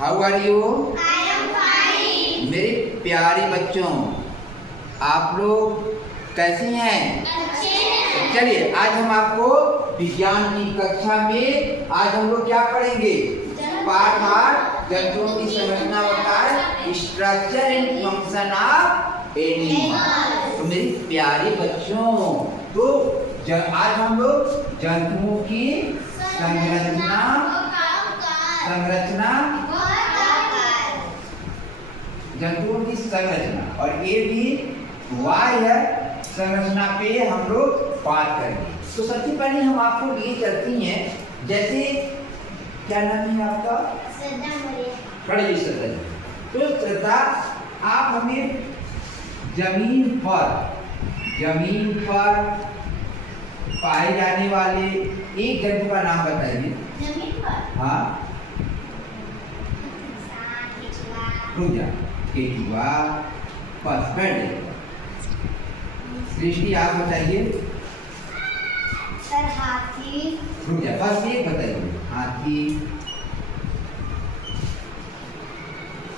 How are you? I am fine. मेरे प्यारे बच्चों, आप लोग कैसे हैं? अच्छे हैं। चलिए आज हम आपको विज्ञान की कक्षा में आज हम लोग क्या पढ़ेंगे? पार्ट 8 जंतुओं की संरचना बताए, structure and function of animal. तो मेरे प्यारे बच्चों, तो आज हम लोग जंतुओं की संरचना जंतुओं की संरचना और ये भी वाय है संरचना पे हम लोग बात करेंगे। तो सबसे पहले हम आपको ये चलती हैं, जैसे क्या नाम है आपका? पढ़िए श्रद्धा जी। तो श्रद्धा, आप हमें जमीन पर पाए जाने वाले एक जंतु का नाम बताइए। जमीन पर? हाँ, केचुआ, पसबेड। सृष्टि आप बताइए। सर हाथी। बस एक बताइए। हाथी।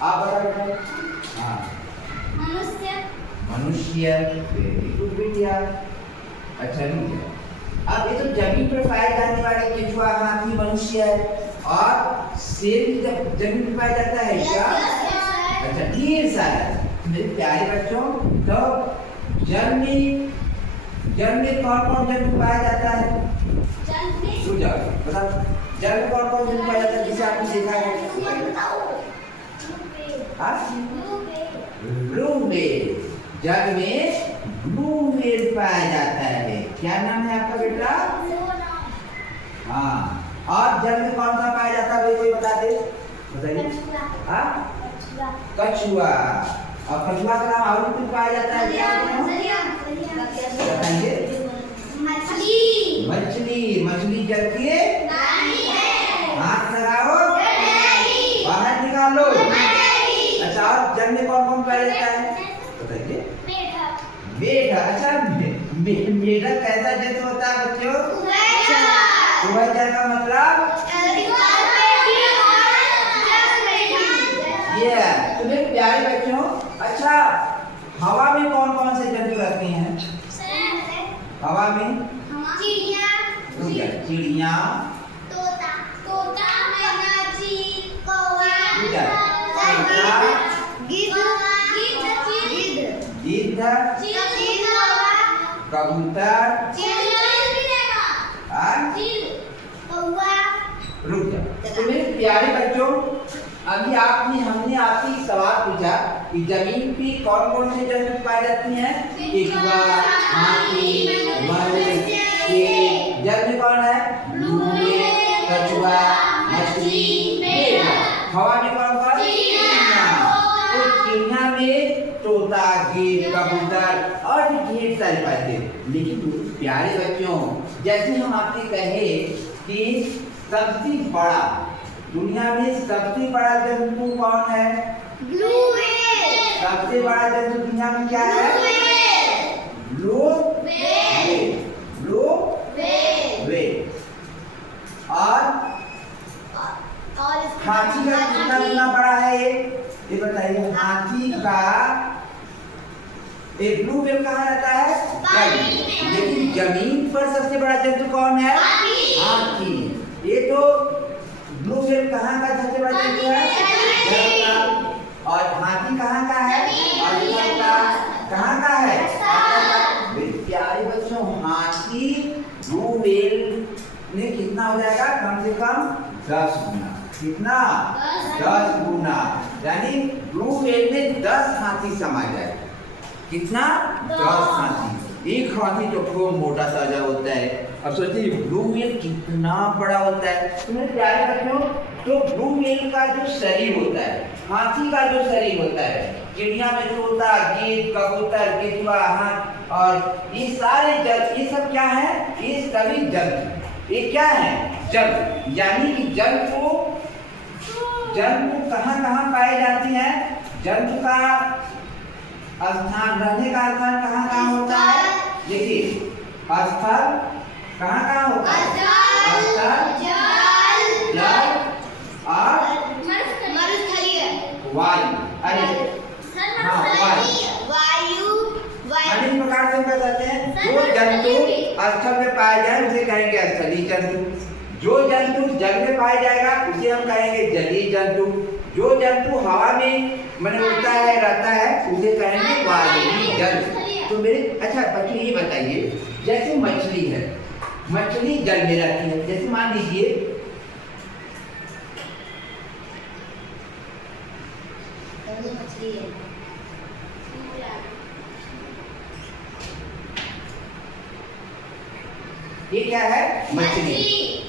आप बताइए। हाँ, मनुष्य। वेरी गुड बेटिया। अच्छा रुक, अब ये तो जमीन पर पाए जाने वाले केचुआ, हाथी, मनुष्य और शेर भी जमीन पर पाया जाता है क्या? अच्छा, ढेर सारा। मेरे प्यारे बच्चों, तो जल में कौन कौन जंतु पाया जाता है? बताओ, जल में कौन कौन जंतु पाया जाता है जिसे आपने देखा है? Blue whale. जल में ब्लू व्हेल पाया जाता है। क्या नाम है आपका बेटा? हाँ, और जल में कौन सा पाया जाता है कोई बता दे, बताइए। कछुआ। और कछुआ का नाम और कुछ पाया जाता है क्या? बताइए। मछली जल के हाथ लगाओ, बाहर निकालो। अच्छा, और जल में कौन कौन पाया जाता है बताइए? मेढक। अच्छा, मेढक कैसा जंतु होता है बच्चों? उभयचर का मतलब ये है। तो मेरे प्यारे बच्चों, अच्छा, हवा में कौन कौन से जंतु रहते हैं? हवा में चिड़िया, गिद्ध, कबूतर। रुक जा। तो मेरे प्यारे बच्चों, अभी हमने आपसे सवाल पूछा कि जमीन पे कौन कौन से जंतु पाए जाते हैं? केचुआ, हाथी, मनुष्य, शेर। जल में कौन है? ब्लू व्हेल, कछुआ, मछली, मेढक। हवा में कौन कौन? चिड़िया। तो चिड़िया में तोता, गिद्ध, कबूतर और भी ढेर सारे पाते हैं। लेकिन प्यारे बच्चों, जैसे हम आपसे कहे कि सबसे बड़ा, दुनिया में सबसे बड़ा जंतु कौन है? Blue whale. सबसे बड़ा जंतु दुनिया में क्या है? Blue whale. Blue whale. और हाथी का कितना बड़ा है ये बताइए? हाथी का एक ब्लू व्हेल कहाँ रहता है? लेकिन जमीन पर सबसे बड़ा जंतु कौन है? हाथी। ये तो ब्लू व्हेल कहाँ का सबसे बड़ा जंतु है? और हाथी कहाँ का है? कहाँ का है? प्यारे बच्चों, हाथी ब्लू व्हेल में कितना हो जाएगा? कम से कम 10 गुना। कितना? 10 गुना। यानी ब्लू व्हेल में 10 हाथी समा जाएगा। कितना? 10 हाथी। एक हाथी तो खूब मोटा ताजा होता है। अब सोचिए ब्लू व्हेल कितना बड़ा होता है। तो मेरे प्यारे बच्चों, तो ब्लू व्हेल का जो शरीर होता है, हाथी का जो शरीर होता है, चिड़िया में तोता, गिद्ध, कबूतर, केचुआ, हाथ और ये सारे जल, ये सब क्या है? ये सभी जल। ये क्या है? जल। यानी कि जल को कहाँ पाए जाते हैं? जंतु का स्थान, रहने का स्थान कहाँ होता है? देखिए, स्थल कहाँ होता है? स्थल, जल और वायु। अरे हाँ वायु। वायु इस प्रकार से हम कह सकते हैं जो जंतु स्थल में पाए जाए उसे कहेंगे स्थलीय जंतु, जो जंतु जल में पाया जाएगा उसे हम कहेंगे जलीय जंतु, जो जंतु हवा में मैंने उड़ता है रहता है उसे कहेंगे वायुवीय जंतु। तो मेरे अच्छा बच्चों ये बताइए, जैसे मछली है, मछली जल में रहती है, जैसे मान लीजिए मछली है। ये क्या है? मछली।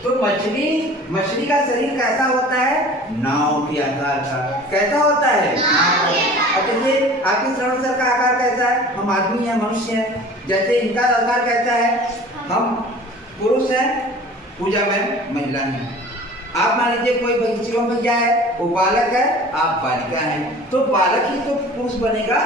तो मछली का शरीर कैसा होता है? नाव के आकार का। कैसा होता है? नाव का। अब जैसे आपके श्रवण सर का आकार कैसा है? हम आदमी हैं, मनुष्य हैं, जैसे इनका आकार कैसा है? हम पुरुष हैं, पूजा में महिला हैं। आप मान लीजिए कोई बच्चियों में क्या है, वो बालक है, आप बालिका हैं, तो बालक ही तो पुरुष बनेगा,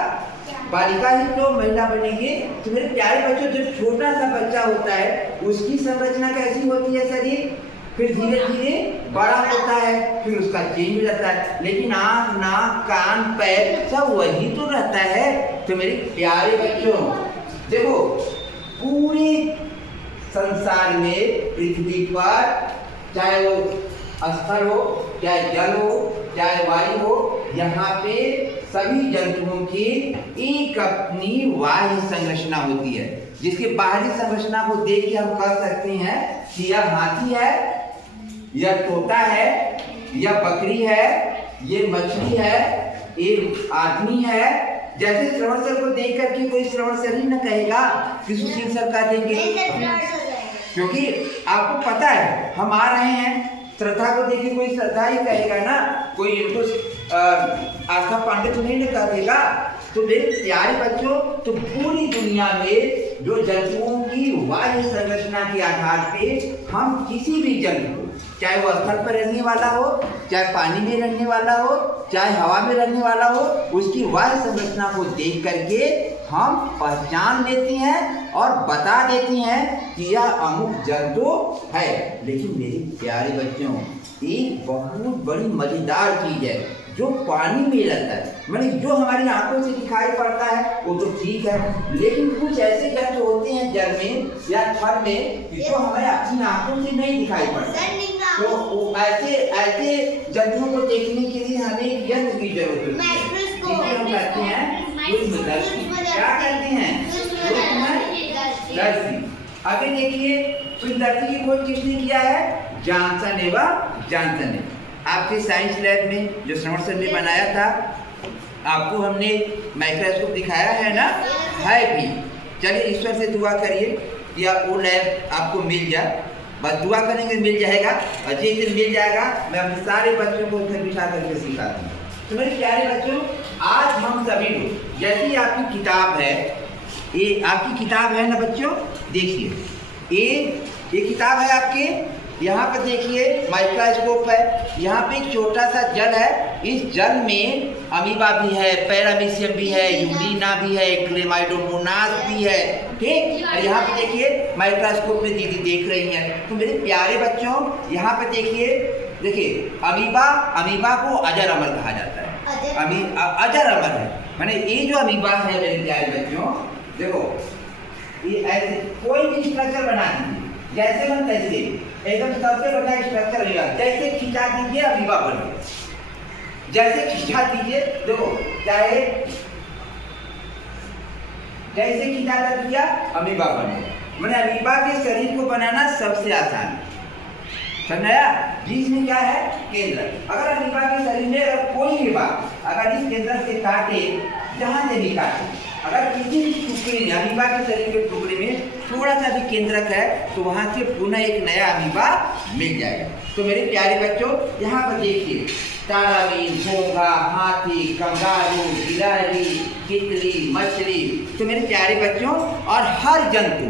बालिका ही तो महिला बनेगी। तो मेरे प्यारे बच्चों, जब छोटा सा बच्चा होता है उसकी संरचना कैसी होती है शरीर, फिर धीरे धीरे बड़ा होता है, फिर उसका चेंज हो जाता है, लेकिन आँख, नाक, कान, पैर सब वही तो रहता है। तो मेरे प्यारे बच्चों देखो, पूरे संसार में पृथ्वी पर चाहे वो स्थल हो, चाहे जल हो, चाहे वायु हो, यहाँ पे सभी जंतुओं की एक अपनी बाह्य संरचना होती है, जिसके बाहरी संरचना को देख के हम कह सकते हैं कि यह हाथी है, यह तोता है, यह बकरी है, ये मछली है, ये आदमी है। जैसे श्रवण सर को देख करके कोई श्रवण सर ही न कहेगा कि सुशील सर का देंगे, क्योंकि आपको पता है हम आ रहे हैं, श्रद्धा को देखे कोई श्रद्धा ही कहेगा ना, कोई इनको आस्था पांडे तो नहीं कह देगा। तो मेरे प्यारे बच्चों, तो पूरी दुनिया में जो जंतुओं की बाह्य संरचना के आधार पे हम किसी भी जंतु को, चाहे वो स्थल पर रहने वाला हो, चाहे पानी में रहने वाला हो, चाहे हवा में रहने वाला हो, उसकी बाह्य संरचना को देख करके हम पहचान लेते हैं और बता देते हैं कि यह अमुक जंतु है। लेकिन मेरे प्यारे बच्चों, एक बहुत बड़ी मजेदार चीज है जो पानी में रहता है, माने जो हमारी आंखों से दिखाई पड़ता है वो तो ठीक है, लेकिन कुछ ऐसे जंतु होते हैं जल में या थल में जो हमें अपनी आंखों से नहीं दिखाई पड़ते। तो ऐसे जंतुओं को देखने के लिए हमें एक यंत्र की जरूरत होती है, जिसे हम कहते हैं सूक्ष्मदर्शी। क्या कहते हैं? सूक्ष्मदर्शी। अभी देखिए, सूक्ष्मदर्शी की खोज किसने किया है? जॉनसन एवं जॉनसन ने। आपके साइंस लैब में जो श्रवण सर ने बनाया था, आपको हमने माइक्रोस्कोप दिखाया है ना, है भी। चलिए ईश्वर से दुआ करिए कि आप वो लैब आपको मिल जाए, बस दुआ करेंगे मिल जाएगा, और जिस दिन मिल जाएगा मैं अपने सारे बच्चों को उधर बिठा करके सिखा दूँगा। तो मेरे प्यारे बच्चों, आज हम सभी लोग, जैसी आपकी किताब है, ये आपकी किताब है ना बच्चों, देखिए ये किताब है आपके, यहाँ पर देखिए माइक्रोस्कोप है, यहाँ पे एक छोटा सा जल है, इस जल में अमीबा भी है, पैरामीशियम भी है, यूलिना भी है, क्लेमाइडोमोनास भी है, ठीक। और यहाँ पे देखिए माइक्रोस्कोप में दीदी देख रही हैं। तो मेरे प्यारे बच्चों, यहाँ पे देखिए अमीबा को अजर अमर कहा जाता है। अजर अमर है, माने ये जो अमीबा है मेरे प्यारे बच्चों, देखो ये ऐसे कोई भी स्ट्रक्चर बना दीजिए, जैसे मन तैसे, एकदम सबसे बड़ा स्ट्रक्चर रहेगा, जैसे खिंचा दीजिए अमीबा बन गया, जैसे खिंचा दीजिए, देखो चाहे जैसे खिंचाता दिया अमीबा बन गया। मैंने अमीबा के शरीर को बनाना सबसे आसान है, समझाया? जिसमें क्या है? केंद्र। अगर अमीबा के शरीर में अगर कोई भी बात अगर इस केंद्र से काटे, जहाँ से भी काटे, अगर किसी भी टुकड़े में, अमीबा के शरीर के टुकड़े में थोड़ा सा भी केंद्रक है, तो वहाँ से पुनः एक नया अमीबा मिल जाएगा। तो मेरे प्यारे बच्चों, यहाँ पर देखिए, तारामीन, घोंघा, हाथी, कंगारू, गिलहरी, तितली, मछली। तो मेरे प्यारे बच्चों, और हर जंतु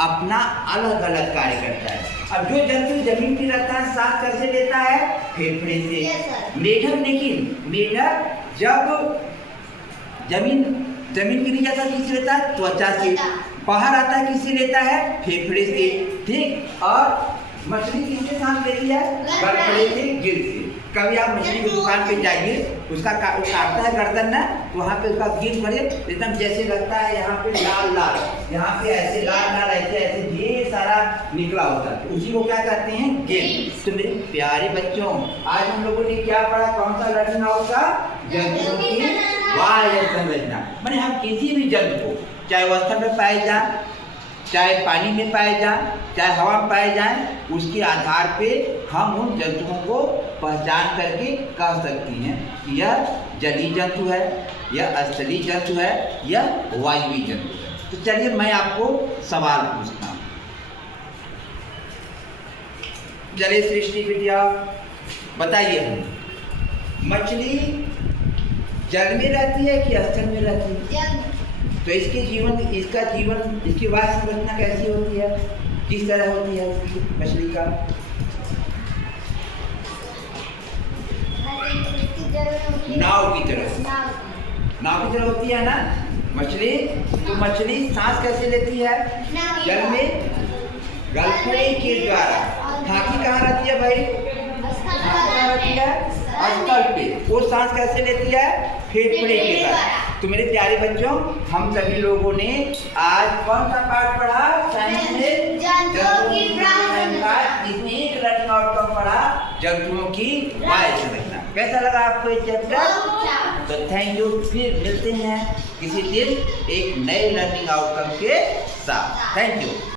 अपना अलग अलग कार्य करता है। अब जो जंतु जमीन पर रहता है, सांस कैसे लेता है? फेफड़े से। मेढक जब जमीन के नीचे जाता है, किससे लेता है? त्वचा से। बाहर आता है, किससे लेता है? फेफड़े से, ठीक। और मछली किससे सांस लेती है? गलफड़े से, गिर से। कभी आप मछली की दुकान पे जाइए, उसका काटता है गर्दन ना, तो वहाँ पे उसका गिल पड़े एकदम जैसे लगता है यहाँ पे लाल लाल, यहाँ पे ऐसे लाल लाल ऐसे ऐसे ढेर सारा निकला होता है, तो उसी को क्या कहते हैं गिल। तो मेरे प्यारे बच्चों, आज हम लोगों ने क्या पढ़ा, कौन सा लर्निंग आउट का, जंतुओं की बाह्य संरचना। माने हम किसी भी जंतु को, चाहे वो स्थल में पाए जाए, चाहे पानी में पाए जाए, चाहे हवा में पाए जाए, उसके आधार पे हम उन जंतुओं को पहचान करके कह सकती हैं कि यह जलीय जंतु है, यह स्थलीय जंतु है, यह वायुवीय जंतु है। तो चलिए मैं आपको सवाल पूछता हूँ। चलिए सृष्टि बिटिया बताइए, मछली जल में रहती है कि स्थल में रहती है? तो इसकी वायु संरचना कैसी होती है, किस तरह होती है उसकी मछली का? नाव की तरह होती है ना मछली। तो मछली सांस कैसे लेती है? जल में, गलफड़े के द्वारा। हाथी कहाँ रहती है भाई? कहाँ रहती है? स्थल पे। वो सांस कैसे लेती है? फेफड़े के द्वारा। तो मेरे प्यारे बच्चों, हम सभी लोगों ने आज कौन सा पाठ पढ़ा? साइंस में जंतुओं की संरचना। इसमें एक लर्निंग आउटकम पढ़ा, जंतुओं की बाह्य संरचना। कैसा लगा आपको ये चैप्टर? तो थैंक यू, फिर मिलते हैं किसी दिन एक नए लर्निंग आउटकम के साथ। Thank you.